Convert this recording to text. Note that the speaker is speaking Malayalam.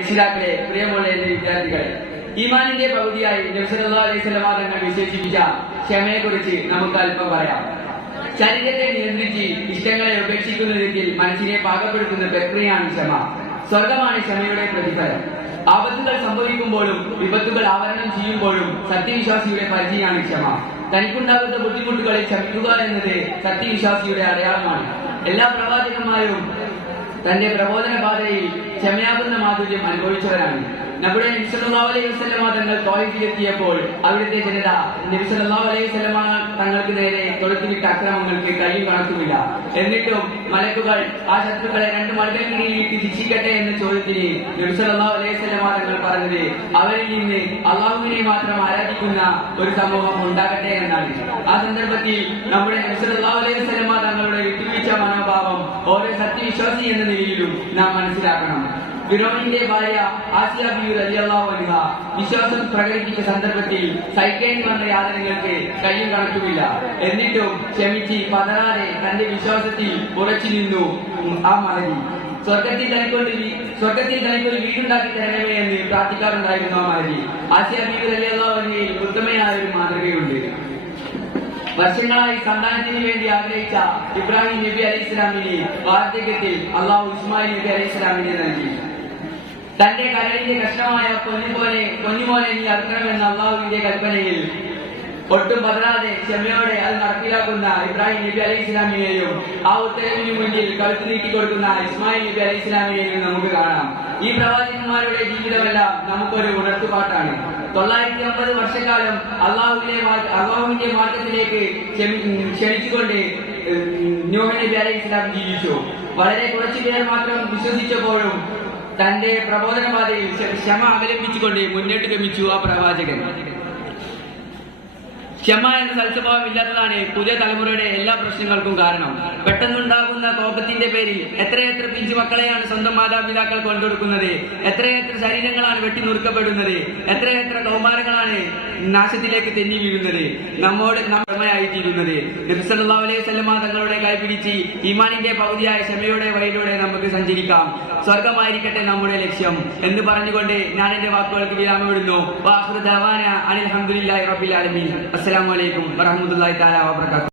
രക്ഷിതാക്കളെ, പ്രിയമുള്ള എന്റെ വിദ്യാർത്ഥികളെ, ഈമാനിന്റെ പകുതിയായി നബി സല്ലല്ലാഹു അലൈഹി വസല്ലം തങ്ങൾ വിശേഷിപ്പിച്ച ക്ഷമയെക്കുറിച്ച് നമുക്ക് അല്പം പറയാം. ശരീരത്തെ നിയന്ത്രിച്ച് ഇഷ്ടങ്ങളെ ഉപേക്ഷിക്കുന്ന രീതിയിൽ മനസ്സിനെ പാകപ്പെടുത്തുന്ന പ്രക്രിയയാണ് ക്ഷമ. സ്വർഗമാണ് ക്ഷമയുടെ പ്രതിഫലം. ആപത്തുകൾ സംഭവിക്കുമ്പോഴും വിപത്തുകൾ ആവരണം ചെയ്യുമ്പോഴും സത്യവിശ്വാസിയുടെ പരിചയമാണ് ക്ഷമ. തനിക്കുണ്ടാകുന്ന ബുദ്ധിമുട്ടുകളെ ക്ഷമിക്കുക എന്നത് സത്യവിശ്വാസിയുടെ അടയാളമാണ്. എല്ലാ പ്രവാചകന്മാരും തന്റെ പ്രബോധന പാതയിൽ ക്ഷമയാകുന്ന മാധുര്യം അനുഭവിച്ചവരാണ്. നമ്മുടെ നബി സല്ലല്ലാഹു അലൈഹി വസല്ലം തങ്ങൾ ത്വായിഫിലെത്തിയപ്പോൾ അവിടുത്തെ ജനത നബി സല്ലല്ലാഹു അലൈഹി വസല്ലം തങ്ങൾക്ക് നേരെ തൊടുത്തുവിട്ട അക്രമങ്ങൾക്ക് കയ്യും കണക്കുമില്ല. എന്നിട്ടും മലക്കുകൾ ആ ശത്രുക്കളെ രണ്ട് മലകൾക്കിടയിലിട്ട് ശിക്ഷിക്കട്ടെ എന്ന ചോദ്യത്തിന് നബി സല്ലല്ലാഹു അലൈഹി വസല്ലം തങ്ങൾ പറഞ്ഞത് അവരിൽ നിന്ന് അള്ളാഹുവിനെ മാത്രം ആരാധിക്കുന്ന ഒരു സമൂഹം ഉണ്ടാകട്ടെ എന്നാണ്. ആ സന്ദർഭത്തിൽ നമ്മുടെ നബി സല്ലല്ലാഹു അലൈഹി വസല്ലം തങ്ങളുടെ വിട്ടുവീഴ്ച മനോഭാവം ഓരോ സത്യവിശ്വാസി എന്ന നിലയിലും നാം മനസ്സിലാക്കണം. ഫിറോനിന്റെ ഭാര്യ ആസിയ ബീവി റളിയല്ലാഹു അൻഹ വിശ്വാസം പ്രകടിപ്പിച്ച സന്ദർഭത്തിൽ സഹിക്കേണ്ടി വന്ന യാതനകൾക്ക് കയ്യും കണക്കുമില്ല. എന്നിട്ടും ക്ഷമിച്ച് പതറാതെ തന്റെ വിശ്വാസത്തിൽ ഉറച്ചു നിന്നു ആ മഹതി. സ്വർഗത്തിൽ തനിക്കൊരു വീടുണ്ടാക്കി തരണമേ എന്ന് പ്രാർത്ഥിക്കാറുണ്ടായിരുന്നു ആ മഹതി. ആസിയ ബീവി റളിയല്ലാഹു അൻഹയിൽ ഉത്തമയായ ഒരു മാതൃകയുണ്ട്. വർഷങ്ങളായി സന്താനത്തിന് വേണ്ടി ആഗ്രഹിച്ച ഇബ്രാഹിം നബി അലൈഹി ഇസ്ലാമിന് വാർദ്ധക്യത്തിൽ അള്ളാഹു ഇസ്മായിൽ നബി അലൈഹി ഇസ്ലാമിനെ നൽകി. തന്റെ കരളിന്റെ കഷ്ണമായ പൊന്നുപോലെ നീ അറുക്കണമെന്ന അള്ളാഹുവിന്റെ കൽപ്പനയിൽ ഒട്ടും പതറാതെ ക്ഷമയോടെ അത് നടപ്പിലാക്കുന്ന ഇബ്രാഹിം നബി അലൈഹി ഇസ്ലാമിനെയും ആ ഉത്തരവിന് മുന്നിൽ കഴുത്ത് നീട്ടിക്കൊടുക്കുന്ന ഇസ്മായിൽ നബി അലൈഹി ഇസ്ലാമിനെയും നമുക്ക് കാണാം. ഈ പ്രവാചകന്മാരുടെ ജീവിതമെല്ലാം നമുക്കൊരു ഉണർത്തുപാട്ടാണ്. 950 വർഷക്കാലം അള്ളാഹുവിന്റെ മാർഗത്തിലേക്ക് ക്ഷണിച്ചുകൊണ്ട് നൂഹ് നബി അലൈഹി ഇസ്ലാം ജീവിച്ചു. വളരെ കുറച്ചു പേർ മാത്രം വിശ്വസിച്ചപ്പോഴും തന്റെ പ്രബോധന പാതയിൽ ക്ഷമ അവലംബിച്ചുകൊണ്ട് മുന്നോട്ട് ഗമിച്ചു ആ പ്രവാചകൻ. ക്ഷമ എന്ന സൽസ്വഭാവം ഇല്ലാത്തതാണ് പുതിയ തലമുറയുടെ എല്ലാ പ്രശ്നങ്ങൾക്കും കാരണം. പെട്ടെന്നുണ്ടാകുന്ന കോപത്തിന്റെ പേരിൽ എത്രയെത്ര പിഞ്ചു മക്കളെയാണ് സ്വന്തം മാതാപിതാക്കൾ കൊണ്ടുകൊടുക്കുന്നത്, എത്രയെത്ര ശരീരങ്ങളാണ് വെട്ടിനുറുക്കപ്പെടുന്നത്, എത്രയെത്ര കൗമാരങ്ങളാണ് നാശത്തിലേക്ക് തെന്നി വീഴുന്നത്, നമ്മോട് ക്ഷമയായി തീരുന്നത്. നബി സല്ലല്ലാഹു അലൈഹി വസല്ലം തങ്ങളുടെ കൈപിടിച്ച് ഈമാനിന്റെ പകുതിയായ ക്ഷമയുടെ വഴിയിലൂടെ നമുക്ക് സഞ്ചരിക്കാം. സ്വർഗമായിരിക്കട്ടെ നമ്മുടെ ലക്ഷ്യം എന്ന് പറഞ്ഞുകൊണ്ട് ഞാൻ എന്റെ വാക്കുകൾക്ക് വിരാമമിടുന്നു. വാഖിറു ദഅവാന അനിൽ ഹംദുലില്ലാഹി റബ്ബിൽ ആലമീൻ. അസ്സലാമു അലൈക്കും വറഹ്മത്തുള്ളാഹി തആല വബറകാതുഹു.